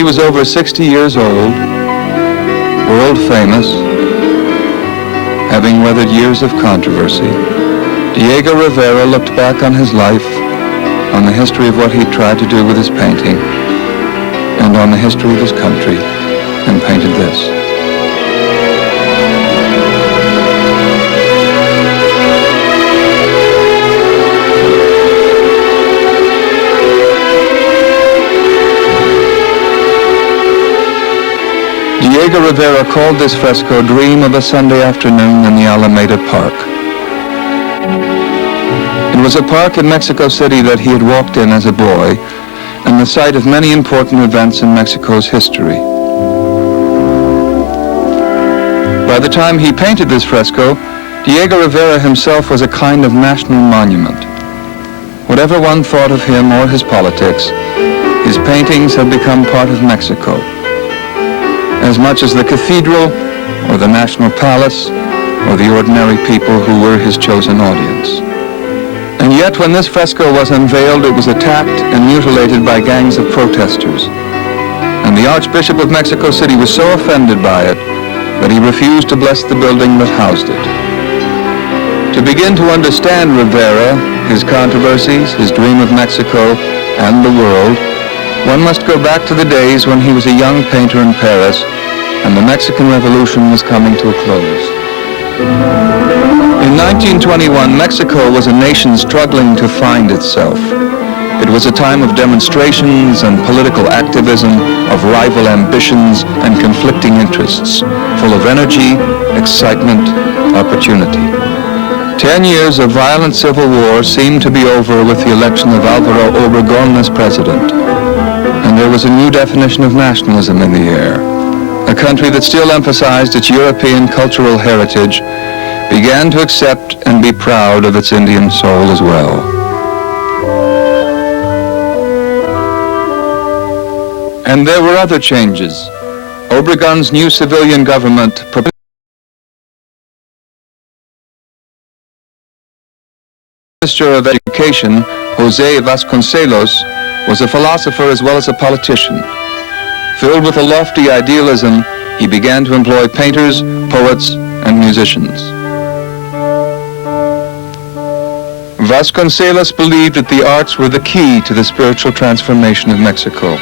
he was over 60 years old, world famous, having weathered years of controversy, Diego Rivera looked back on his life, on the history of what he tried to do with his painting, and on the history of his country, and painted this. Diego Rivera called this fresco Dream of a Sunday Afternoon in the Alameda Park. It was a park in Mexico City that he had walked in as a boy, and the site of many important events in Mexico's history. By the time he painted this fresco, Diego Rivera himself was a kind of national monument. Whatever one thought of him or his politics, his paintings had become part of Mexico, as much as the cathedral, or the National Palace, or the ordinary people who were his chosen audience. And yet, when this fresco was unveiled, it was attacked and mutilated by gangs of protesters. And the Archbishop of Mexico City was so offended by it that he refused to bless the building that housed it. To begin to understand Rivera, his controversies, his dream of Mexico and the world, one must go back to the days when he was a young painter in Paris and the Mexican Revolution was coming to a close. In 1921, Mexico was a nation struggling to find itself. It was a time of demonstrations and political activism, of rival ambitions and conflicting interests, full of energy, excitement, opportunity. 10 years of violent civil war seemed to be over with the election of Álvaro Obregón as president. And there was a new definition of nationalism in the air. A country that still emphasized its European cultural heritage began to accept and be proud of its Indian soul as well. And there were other changes. Obregón's new civilian government proposed Minister of Education, José Vasconcelos, was a philosopher as well as a politician. Filled with a lofty idealism, he began to employ painters, poets, and musicians. Vasconcelos believed that the arts were the key to the spiritual transformation of Mexico.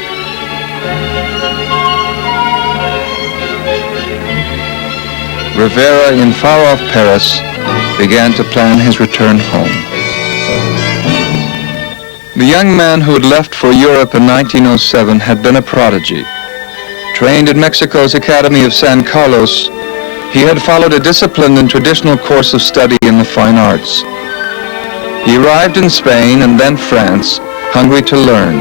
Rivera, in far-off Paris, began to plan his return home. The young man who had left for Europe in 1907 had been a prodigy. Trained in Mexico's Academy of San Carlos, he had followed a disciplined and traditional course of study in the fine arts. He arrived in Spain and then France, hungry to learn.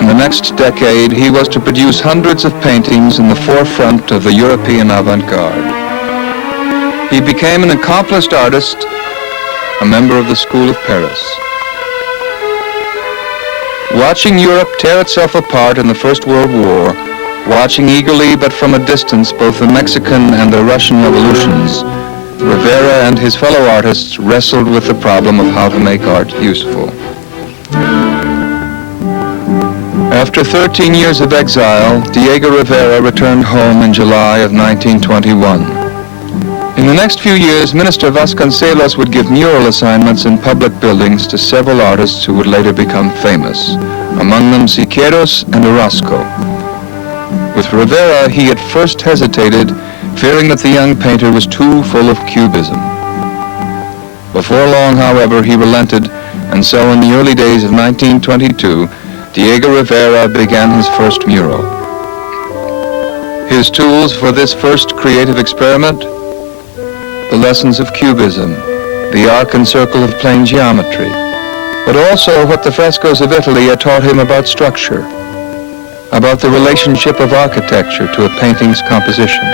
In the next decade, he was to produce hundreds of paintings in the forefront of the European avant-garde. He became an accomplished artist, a member of the School of Paris. Watching Europe tear itself apart in the First World War, watching eagerly but from a distance both the Mexican and the Russian revolutions, Rivera and his fellow artists wrestled with the problem of how to make art useful. After 13 years of exile, Diego Rivera returned home in July of 1921. In the next few years, Minister Vasconcelos would give mural assignments in public buildings to several artists who would later become famous, among them Siqueiros and Orozco. With Rivera, he at first hesitated, fearing that the young painter was too full of cubism. Before long, however, he relented, and so in the early days of 1922, Diego Rivera began his first mural. His tools for this first creative experiment: the lessons of cubism, the arc and circle of plane geometry, but also what the frescoes of Italy had taught him about structure, about the relationship of architecture to a painting's composition.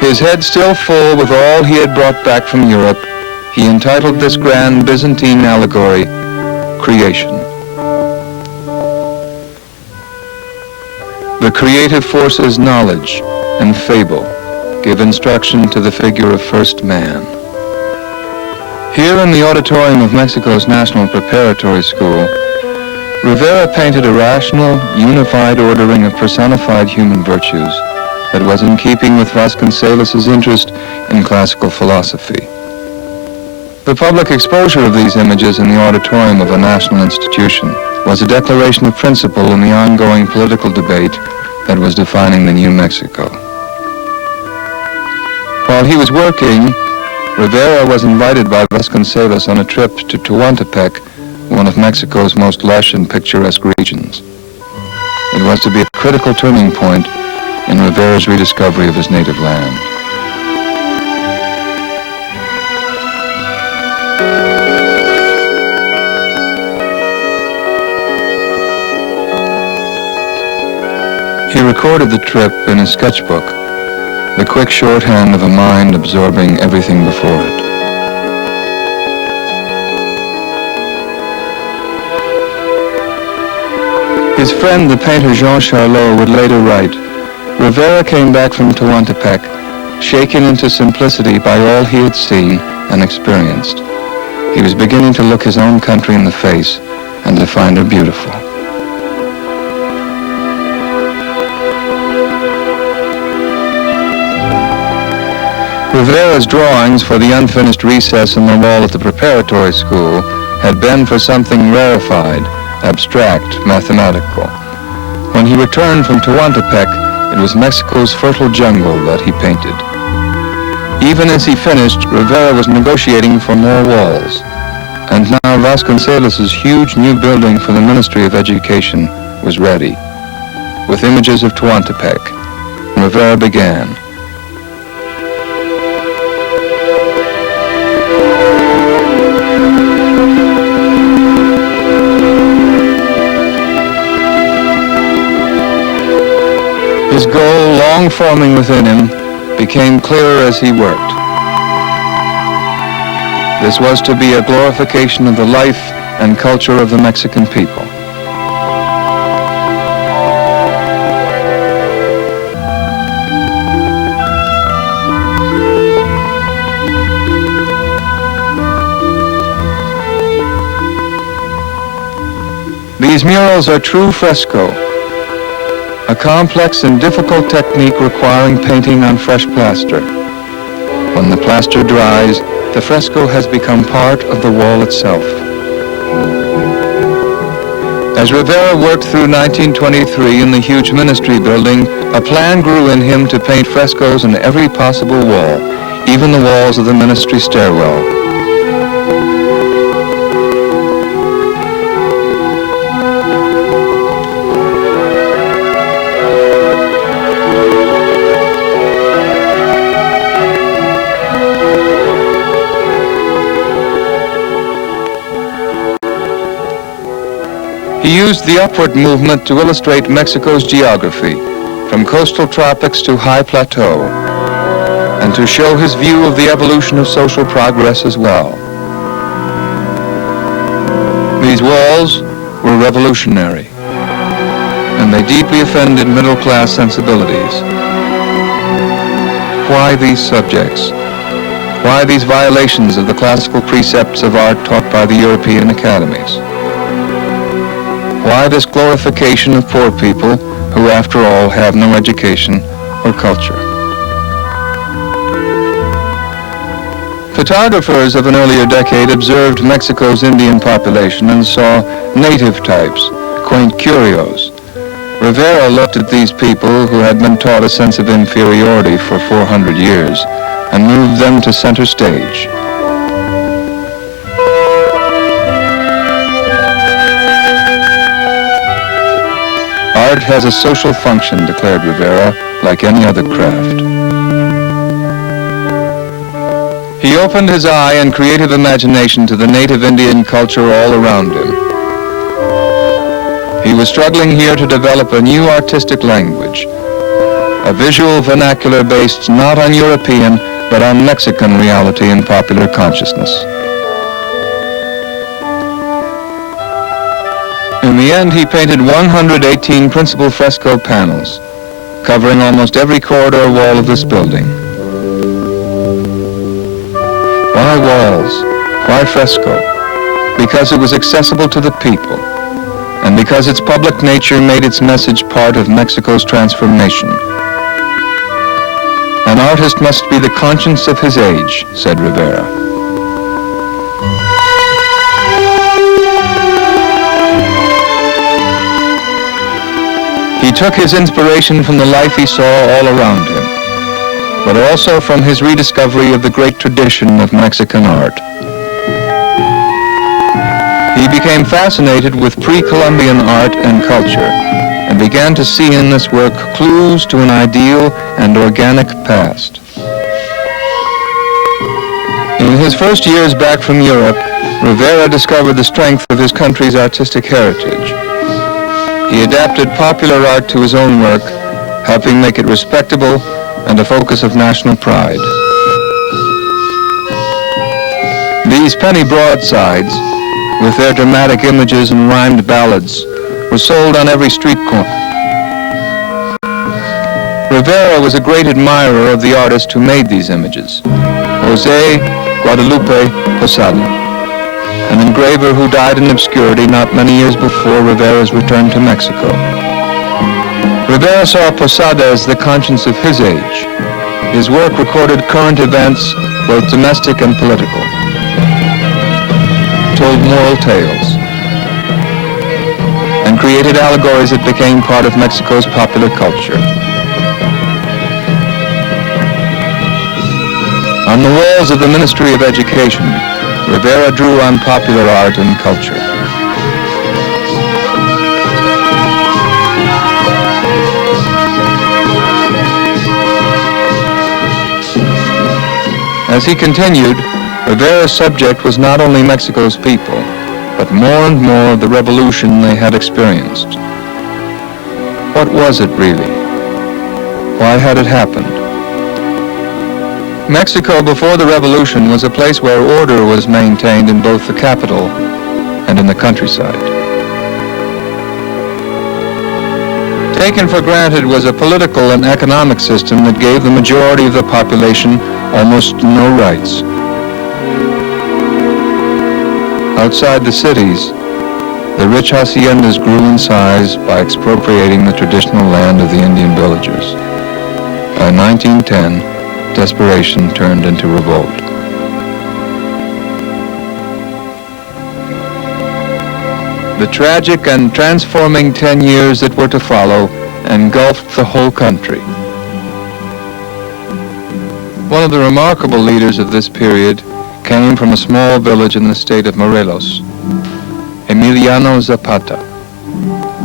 His head still full with all he had brought back from Europe, he entitled this grand Byzantine allegory, Creation. The creative forces knowledge and fable give instruction to the figure of first man. Here in the auditorium of Mexico's National Preparatory School, Rivera painted a rational, unified ordering of personified human virtues that was in keeping with Vasconcelos's interest in classical philosophy. The public exposure of these images in the auditorium of a national institution was a declaration of principle in the ongoing political debate that was defining the new Mexico. While he was working, Rivera was invited by Vasconcelos on a trip to Tehuantepec, one of Mexico's most lush and picturesque regions. It was to be a critical turning point in Rivera's rediscovery of his native land. He recorded the trip in his sketchbook, the quick shorthand of a mind absorbing everything before it. His friend, the painter Jean Charlot, would later write, "Rivera came back from Tehuantepec, shaken into simplicity by all he had seen and experienced. He was beginning to look his own country in the face and to find her beautiful." Rivera's drawings for the unfinished recess in the wall at the preparatory school had been for something rarefied, abstract, mathematical. When he returned from Tehuantepec, it was Mexico's fertile jungle that he painted. Even as he finished, Rivera was negotiating for more walls. And now Vasconcelos's huge new building for the Ministry of Education was ready. With images of Tehuantepec, Rivera began. His goal, long forming within him, became clearer as he worked. This was to be a glorification of the life and culture of the Mexican people. These murals are true fresco, a complex and difficult technique requiring painting on fresh plaster. When the plaster dries, the fresco has become part of the wall itself. As Rivera worked through 1923 in the huge ministry building, a plan grew in him to paint frescoes on every possible wall, even the walls of the ministry stairwell. He used the upward movement to illustrate Mexico's geography, from coastal tropics to high plateau, and to show his view of the evolution of social progress as well. These walls were revolutionary, and they deeply offended middle-class sensibilities. Why these subjects? Why these violations of the classical precepts of art taught by the European academies? Why this glorification of poor people who, after all, have no education or culture? Photographers of an earlier decade observed Mexico's Indian population and saw native types, quaint curios. Rivera looked at these people who had been taught a sense of inferiority for 400 years and moved them to center stage. Art has a social function, declared Rivera, like any other craft. He opened his eye and creative imagination to the native Indian culture all around him. He was struggling here to develop a new artistic language, a visual vernacular based not on European, but on Mexican reality and popular consciousness. In the end, he painted 118 principal fresco panels, covering almost every corridor wall of this building. Why walls? Why Fresco? Because it was accessible to the people, and because its public nature made its message part of Mexico's transformation. An artist must be the conscience of his age, said Rivera. He took his inspiration from the life he saw all around him, but also from his rediscovery of the great tradition of Mexican art. He became fascinated with pre-Columbian art and culture and began to see in this work clues to an ideal and organic past. In his first years back from Europe, Rivera discovered the strength of his country's artistic heritage. He adapted popular art to his own work, helping make it respectable and a focus of national pride. These penny broadsides, with their dramatic images and rhymed ballads, were sold on every street corner. Rivera was a great admirer of the artist who made these images, José Guadalupe Posada, an engraver who died in obscurity not many years before Rivera's return to Mexico. Rivera saw Posada as the conscience of his age. His work recorded current events, both domestic and political, told moral tales, and created allegories that became part of Mexico's popular culture. On the walls of the Ministry of Education, Rivera drew on popular art and culture. As he continued, Rivera's subject was not only Mexico's people, but more and more the revolution they had experienced. What was it really? Why had it happened? Mexico before the revolution was a place where order was maintained in both the capital and in the countryside. Taken for granted was a political and economic system that gave the majority of the population almost no rights. Outside the cities, the rich haciendas grew in size by expropriating the traditional land of the Indian villagers. By 1910, desperation turned into revolt. The tragic and transforming 10 years that were to follow engulfed the whole country. One of the remarkable leaders of this period came from a small village in the state of Morelos, Emiliano Zapata.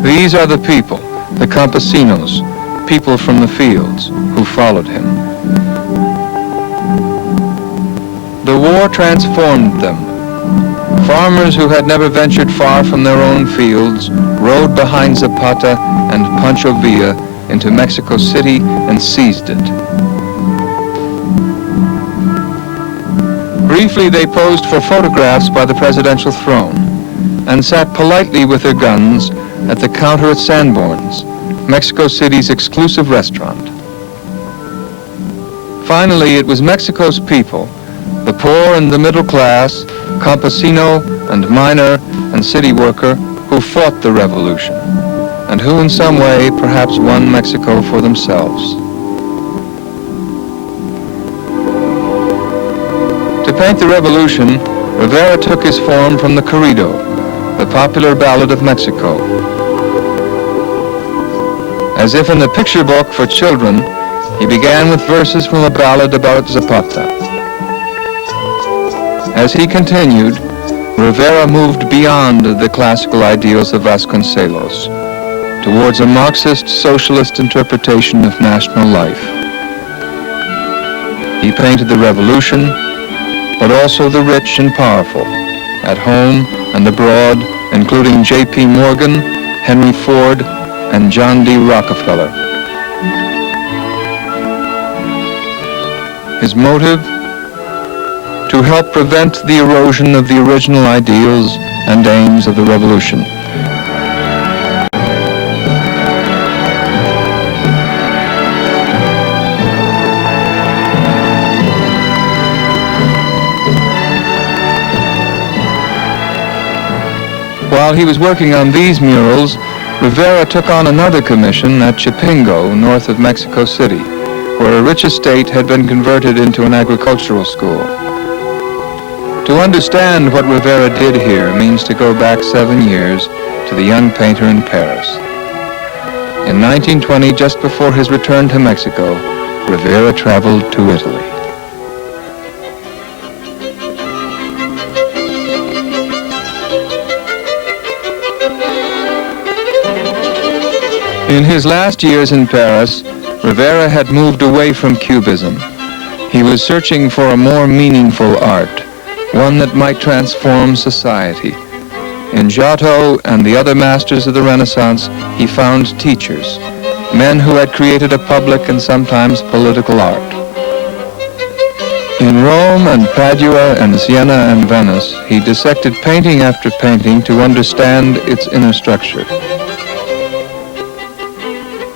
These are the people, the campesinos, people from the fields, who followed him. The war transformed them. Farmers who had never ventured far from their own fields rode behind Zapata and Pancho Villa into Mexico City and seized it. Briefly, they posed for photographs by the presidential throne and sat politely with their guns at the counter at Sanborn's, Mexico City's exclusive restaurant. Finally, it was Mexico's people, the poor and the middle class, campesino and miner and city worker, who fought the revolution and who in some way perhaps won Mexico for themselves. To paint the revolution, Rivera took his form from the corrido, the popular ballad of Mexico. As if in the picture book for children, he began with verses from a ballad about Zapata. As he continued, Rivera moved beyond the classical ideals of Vasconcelos towards a Marxist socialist interpretation of national life. He painted the revolution, but also the rich and powerful, at home and abroad, including J.P. Morgan, Henry Ford, and John D. Rockefeller. His motive? To help prevent the erosion of the original ideals and aims of the revolution. While he was working on these murals, Rivera took on another commission at Chipingo, north of Mexico City, where a rich estate had been converted into an agricultural school. To understand what Rivera did here means to go back 7 years to the young painter in Paris. In 1920, just before his return to Mexico, Rivera traveled to Italy. In his last years in Paris, Rivera had moved away from Cubism. He was searching for a more meaningful art, one that might transform society. In Giotto and the other masters of the Renaissance, he found teachers, men who had created a public and sometimes political art. In Rome and Padua and Siena and Venice, he dissected painting after painting to understand its inner structure.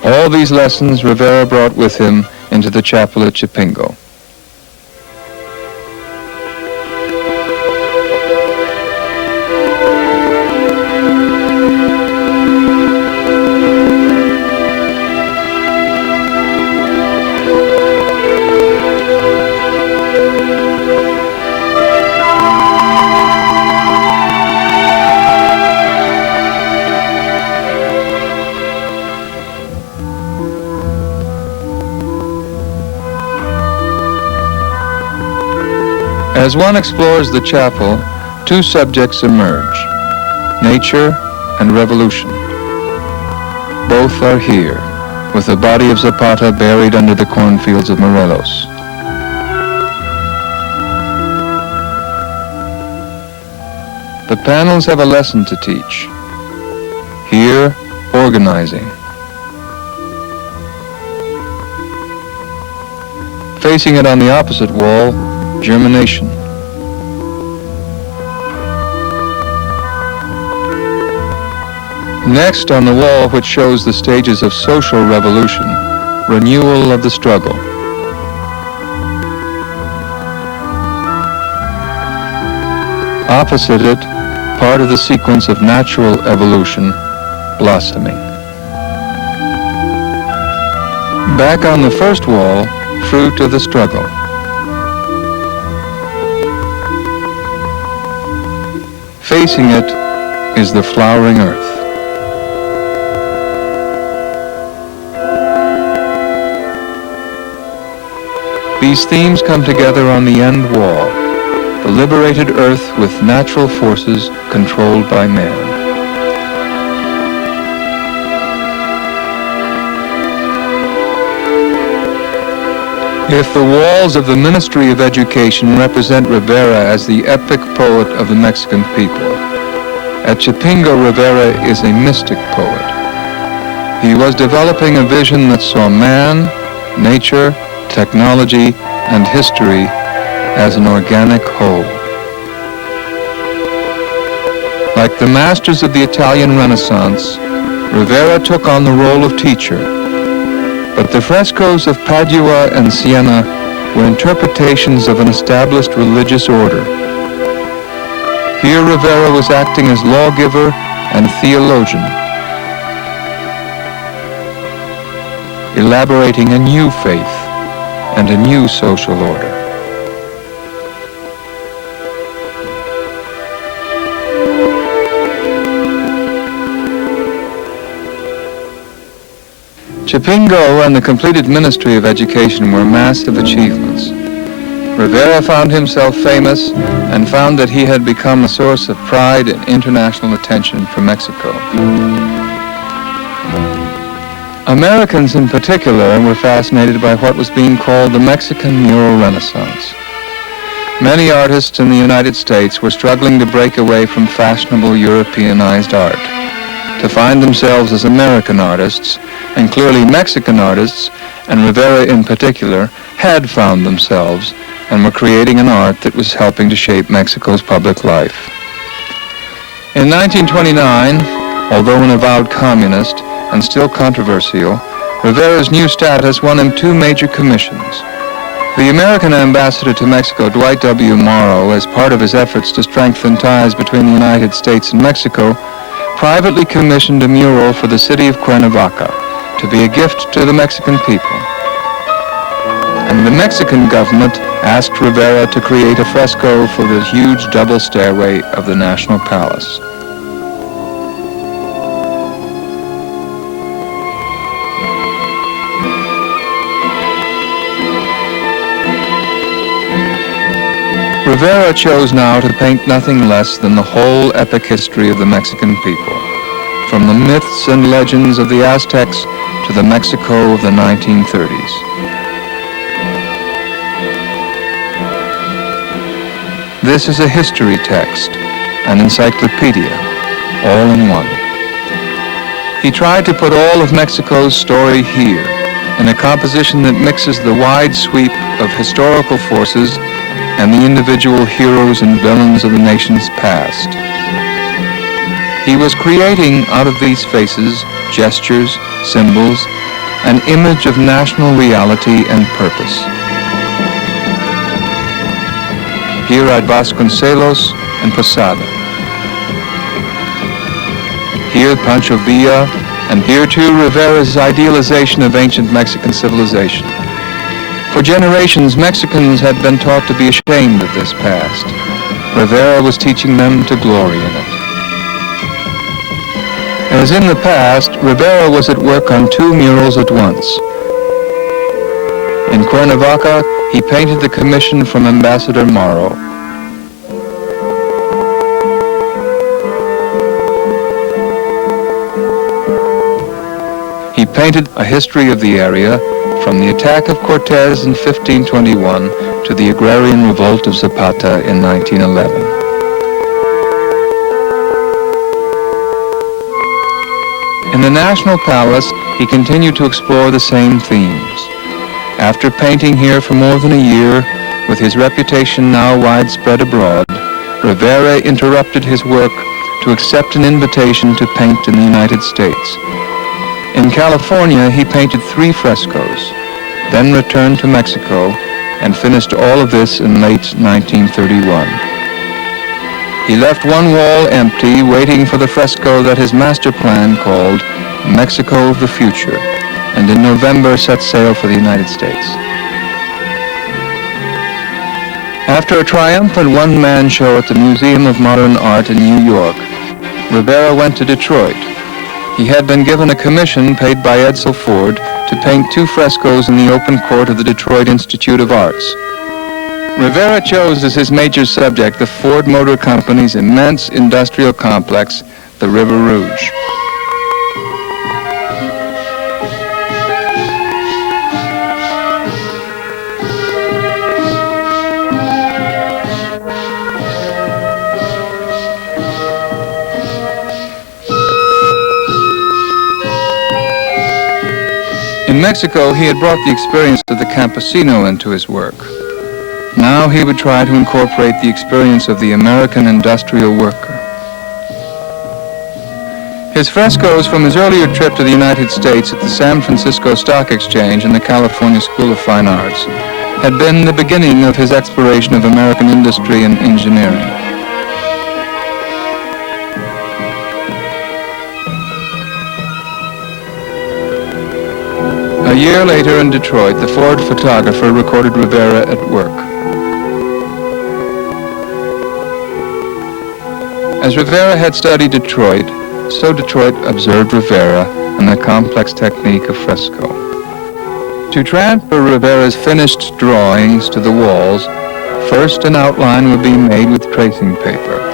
All these lessons Rivera brought with him into the chapel at Chipingo. As one explores the chapel, two subjects emerge: nature and revolution. Both are here, with the body of Zapata buried under the cornfields of Morelos. The panels have a lesson to teach. Here, organizing. Facing it on the opposite wall, germination. Next, on the wall which shows the stages of social revolution, renewal of the struggle. Opposite it, part of the sequence of natural evolution, blossoming. Back on the first wall, fruit of the struggle. Facing it is the flowering earth. These themes come together on the end wall, the liberated earth with natural forces controlled by man. If the walls of the Ministry of Education represent Rivera as the epic poet of the Mexican people, at Chipingo, Rivera is a mystic poet. He was developing a vision that saw man, nature, technology, and history as an organic whole. Like the masters of the Italian Renaissance, Rivera took on the role of teacher. But the frescoes of Padua and Siena were interpretations of an established religious order. Here Rivera was acting as lawgiver and theologian, elaborating a new faith and a new social order. Chipingo and the completed Ministry of Education were massive achievements. Rivera found himself famous and found that he had become a source of pride and international attention for Mexico. Americans in particular were fascinated by what was being called the Mexican mural renaissance. Many artists in the United States were struggling to break away from fashionable Europeanized art, to find themselves as American artists, and clearly Mexican artists, and Rivera in particular, had found themselves and were creating an art that was helping to shape Mexico's public life. In 1929, although an avowed communist and still controversial, Rivera's new status won him two major commissions. The American ambassador to Mexico, Dwight W. Morrow, as part of his efforts to strengthen ties between the United States and Mexico, privately commissioned a mural for the city of Cuernavaca to be a gift to the Mexican people. And the Mexican government asked Rivera to create a fresco for the huge double stairway of the National Palace. Rivera chose now to paint nothing less than the whole epic history of the Mexican people, from the myths and legends of the Aztecs to the Mexico of the 1930s. This is a history text, an encyclopedia, all in one. He tried to put all of Mexico's story here, in a composition that mixes the wide sweep of historical forces and the individual heroes and villains of the nation's past. He was creating out of these faces, gestures, symbols, an image of national reality and purpose. Here at Vasconcelos and Posada. Here Pancho Villa, and here too Rivera's idealization of ancient Mexican civilization. For generations, Mexicans had been taught to be ashamed of this past. Rivera was teaching them to glory in it. As in the past, Rivera was at work on two murals at once. In Cuernavaca, he painted the commission from Ambassador Morrow. He painted a history of the area, from the attack of Cortez in 1521 to the agrarian revolt of Zapata in 1911. In the National Palace, he continued to explore the same themes. After painting here for more than a year, with his reputation now widespread abroad, Rivera interrupted his work to accept an invitation to paint in the United States. In California, he painted 3 frescoes, then returned to Mexico and finished all of this in late 1931. He left one wall empty, waiting for the fresco that his master plan called Mexico of the Future, and in November set sail for the United States. After a triumphant one-man show at the Museum of Modern Art in New York, Rivera went to Detroit. He had been given a commission paid by Edsel Ford to paint 2 frescoes in the open court of the Detroit Institute of Arts. Rivera chose as his major subject the Ford Motor Company's immense industrial complex, the River Rouge. In Mexico, he had brought the experience of the campesino into his work. Now he would try to incorporate the experience of the American industrial worker. His frescoes from his earlier trip to the United States at the San Francisco Stock Exchange and the California School of Fine Arts had been the beginning of his exploration of American industry and engineering. A year later in Detroit, the Ford photographer recorded Rivera at work. As Rivera had studied Detroit, so Detroit observed Rivera and the complex technique of fresco. To transfer Rivera's finished drawings to the walls, first an outline would be made with tracing paper.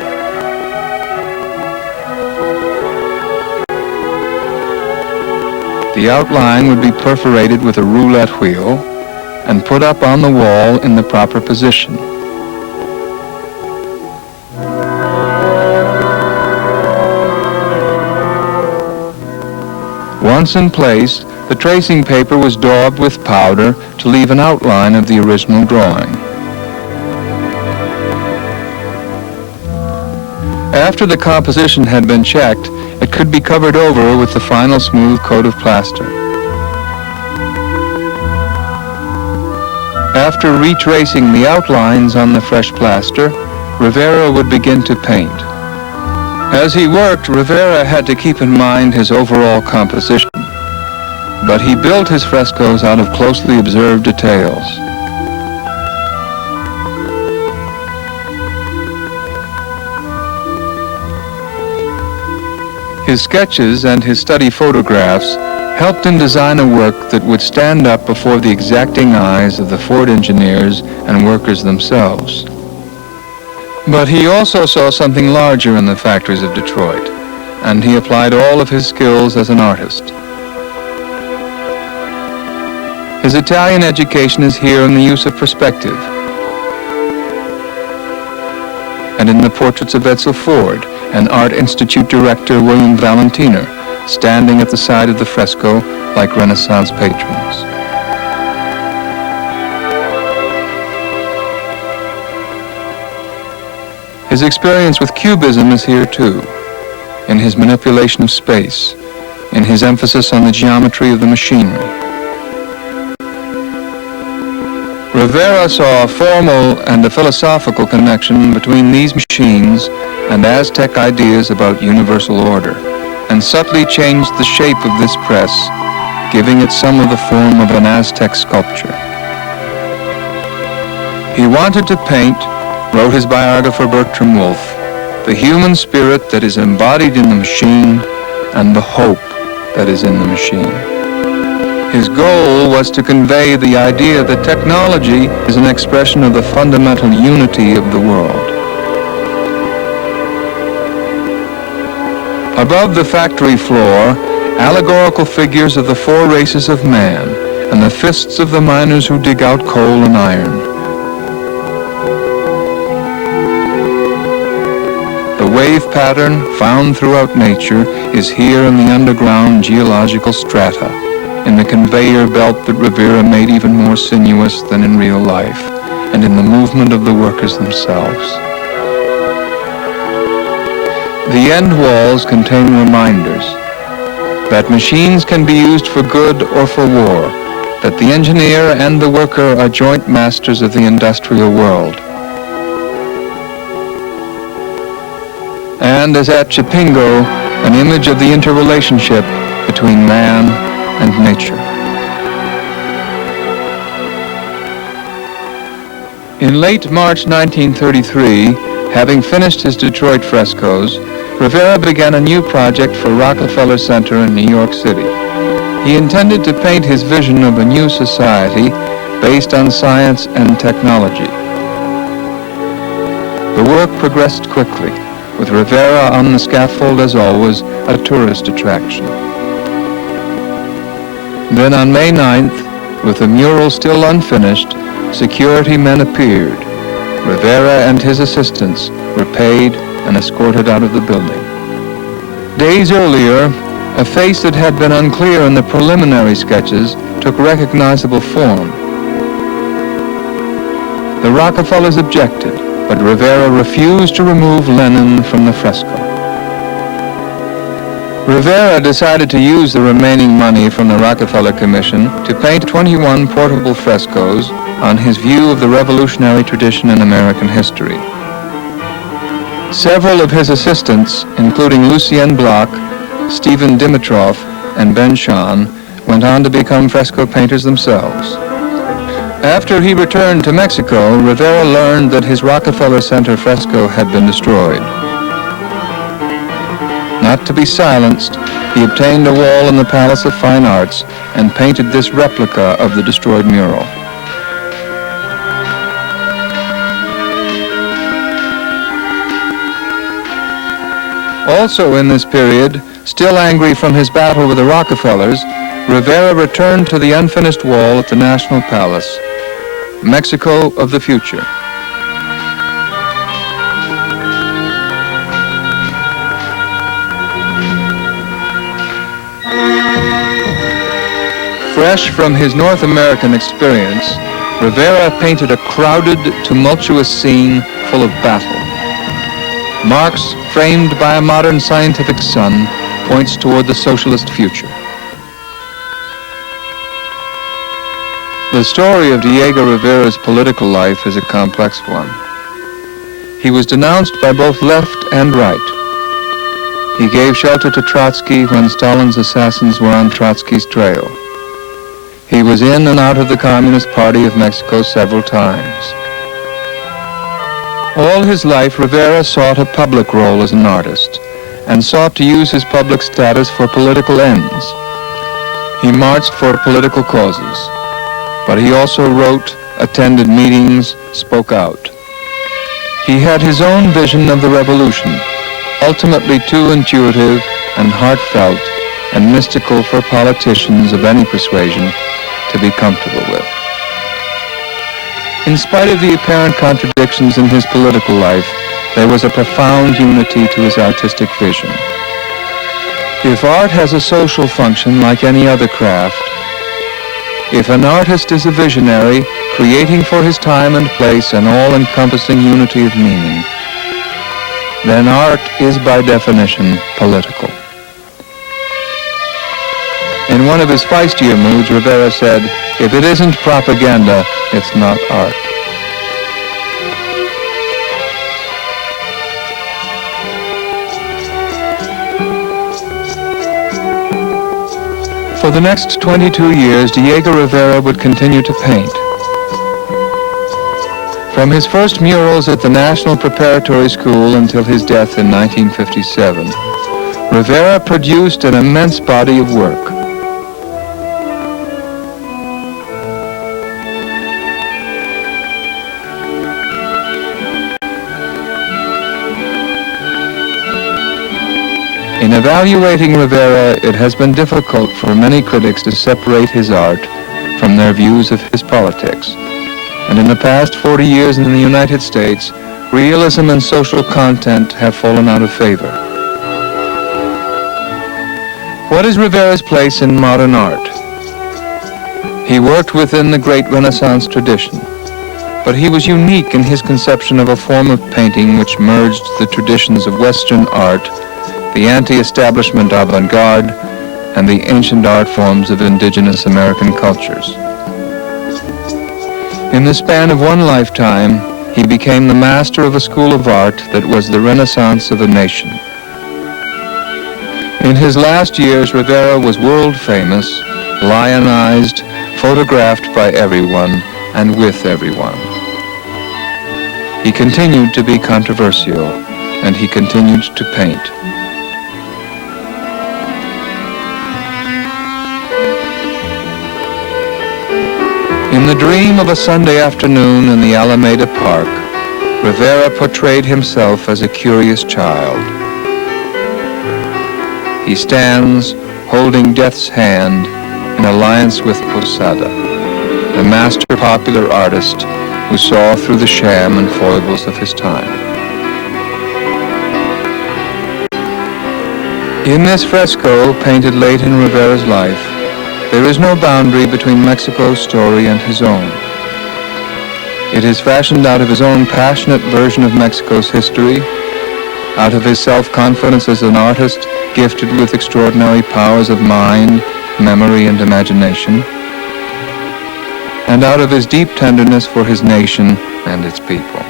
The outline would be perforated with a roulette wheel and put up on the wall in the proper position. Once in place, the tracing paper was daubed with powder to leave an outline of the original drawing. After the composition had been checked, it could be covered over with the final smooth coat of plaster. After retracing the outlines on the fresh plaster, Rivera would begin to paint. As he worked, Rivera had to keep in mind his overall composition, but he built his frescoes out of closely observed details. His sketches and his study photographs helped him design a work that would stand up before the exacting eyes of the Ford engineers and workers themselves. But he also saw something larger in the factories of Detroit, and he applied all of his skills as an artist. His Italian education is here in the use of perspective, and in the portraits of Edsel Ford and Art Institute director William Valentiner, standing at the side of the fresco like Renaissance patrons. His experience with Cubism is here too, in his manipulation of space, in his emphasis on the geometry of the machinery. Rivera saw a formal and a philosophical connection between these machines and Aztec ideas about universal order, and subtly changed the shape of this press, giving it some of the form of an Aztec sculpture. He wanted to paint, wrote his biographer Bertram Wolfe, the human spirit that is embodied in the machine and the hope that is in the machine. His goal was to convey the idea that technology is an expression of the fundamental unity of the world. Above the factory floor, allegorical figures of the four races of man and the fists of the miners who dig out coal and iron. The wave pattern found throughout nature is here in the underground geological strata, in the conveyor belt that Rivera made even more sinuous than in real life, and in the movement of the workers themselves. The end walls contain reminders that machines can be used for good or for war, that the engineer and the worker are joint masters of the industrial world. And as at Chipingo, an image of the interrelationship between man and nature. In late March 1933, having finished his Detroit frescoes, Rivera began a new project for Rockefeller Center in New York City. He intended to paint his vision of a new society based on science and technology. The work progressed quickly, with Rivera on the scaffold as always, a tourist attraction. Then on May 9th, with the mural still unfinished, security men appeared. Rivera and his assistants were paid and escorted out of the building. Days earlier, a face that had been unclear in the preliminary sketches took recognizable form. The Rockefellers objected, but Rivera refused to remove Lenin from the fresco. Rivera decided to use the remaining money from the Rockefeller Commission to paint 21 portable frescoes on his view of the revolutionary tradition in American history. Several of his assistants, including Lucien Bloch, Stephen Dimitrov, and Ben Shahn, went on to become fresco painters themselves. After he returned to Mexico, Rivera learned that his Rockefeller Center fresco had been destroyed. Not to be silenced, he obtained a wall in the Palace of Fine Arts and painted this replica of the destroyed mural. Also in this period, still angry from his battle with the Rockefellers, Rivera returned to the unfinished wall at the National Palace, Mexico of the future. Fresh from his North American experience, Rivera painted a crowded, tumultuous scene full of battle. Marx, framed by a modern scientific sun, points toward the socialist future. The story of Diego Rivera's political life is a complex one. He was denounced by both left and right. He gave shelter to Trotsky when Stalin's assassins were on Trotsky's trail. He was in and out of the Communist Party of Mexico several times. All his life, Rivera sought a public role as an artist and sought to use his public status for political ends. He marched for political causes, but he also wrote, attended meetings, spoke out. He had his own vision of the revolution, ultimately too intuitive and heartfelt and mystical for politicians of any persuasion to be comfortable with. In spite of the apparent contradictions in his political life, there was a profound unity to his artistic vision. If art has a social function like any other craft, if an artist is a visionary, creating for his time and place an all-encompassing unity of meaning, then art is by definition political. In one of his feistier moods, Rivera said, "If it isn't propaganda, it's not art." For the next 22 years, Diego Rivera would continue to paint. From his first murals at the National Preparatory School until his death in 1957, Rivera produced an immense body of work. In evaluating Rivera, it has been difficult for many critics to separate his art from their views of his politics. And in the past 40 years in the United States, realism and social content have fallen out of favor. What is Rivera's place in modern art? He worked within the great Renaissance tradition, but he was unique in his conception of a form of painting which merged the traditions of Western art, the anti-establishment avant-garde, and the ancient art forms of indigenous American cultures. In the span of one lifetime, he became the master of a school of art that was the Renaissance of a nation. In his last years, Rivera was world famous, lionized, photographed by everyone and with everyone. He continued to be controversial, and he continued to paint. In the dream of a Sunday afternoon in the Alameda Park, Rivera portrayed himself as a curious child. He stands holding death's hand in alliance with Posada, the master popular artist who saw through the sham and foibles of his time. In this fresco, painted late in Rivera's life, there is no boundary between Mexico's story and his own. It is fashioned out of his own passionate version of Mexico's history, out of his self-confidence as an artist gifted with extraordinary powers of mind, memory, and imagination, and out of his deep tenderness for his nation and its people.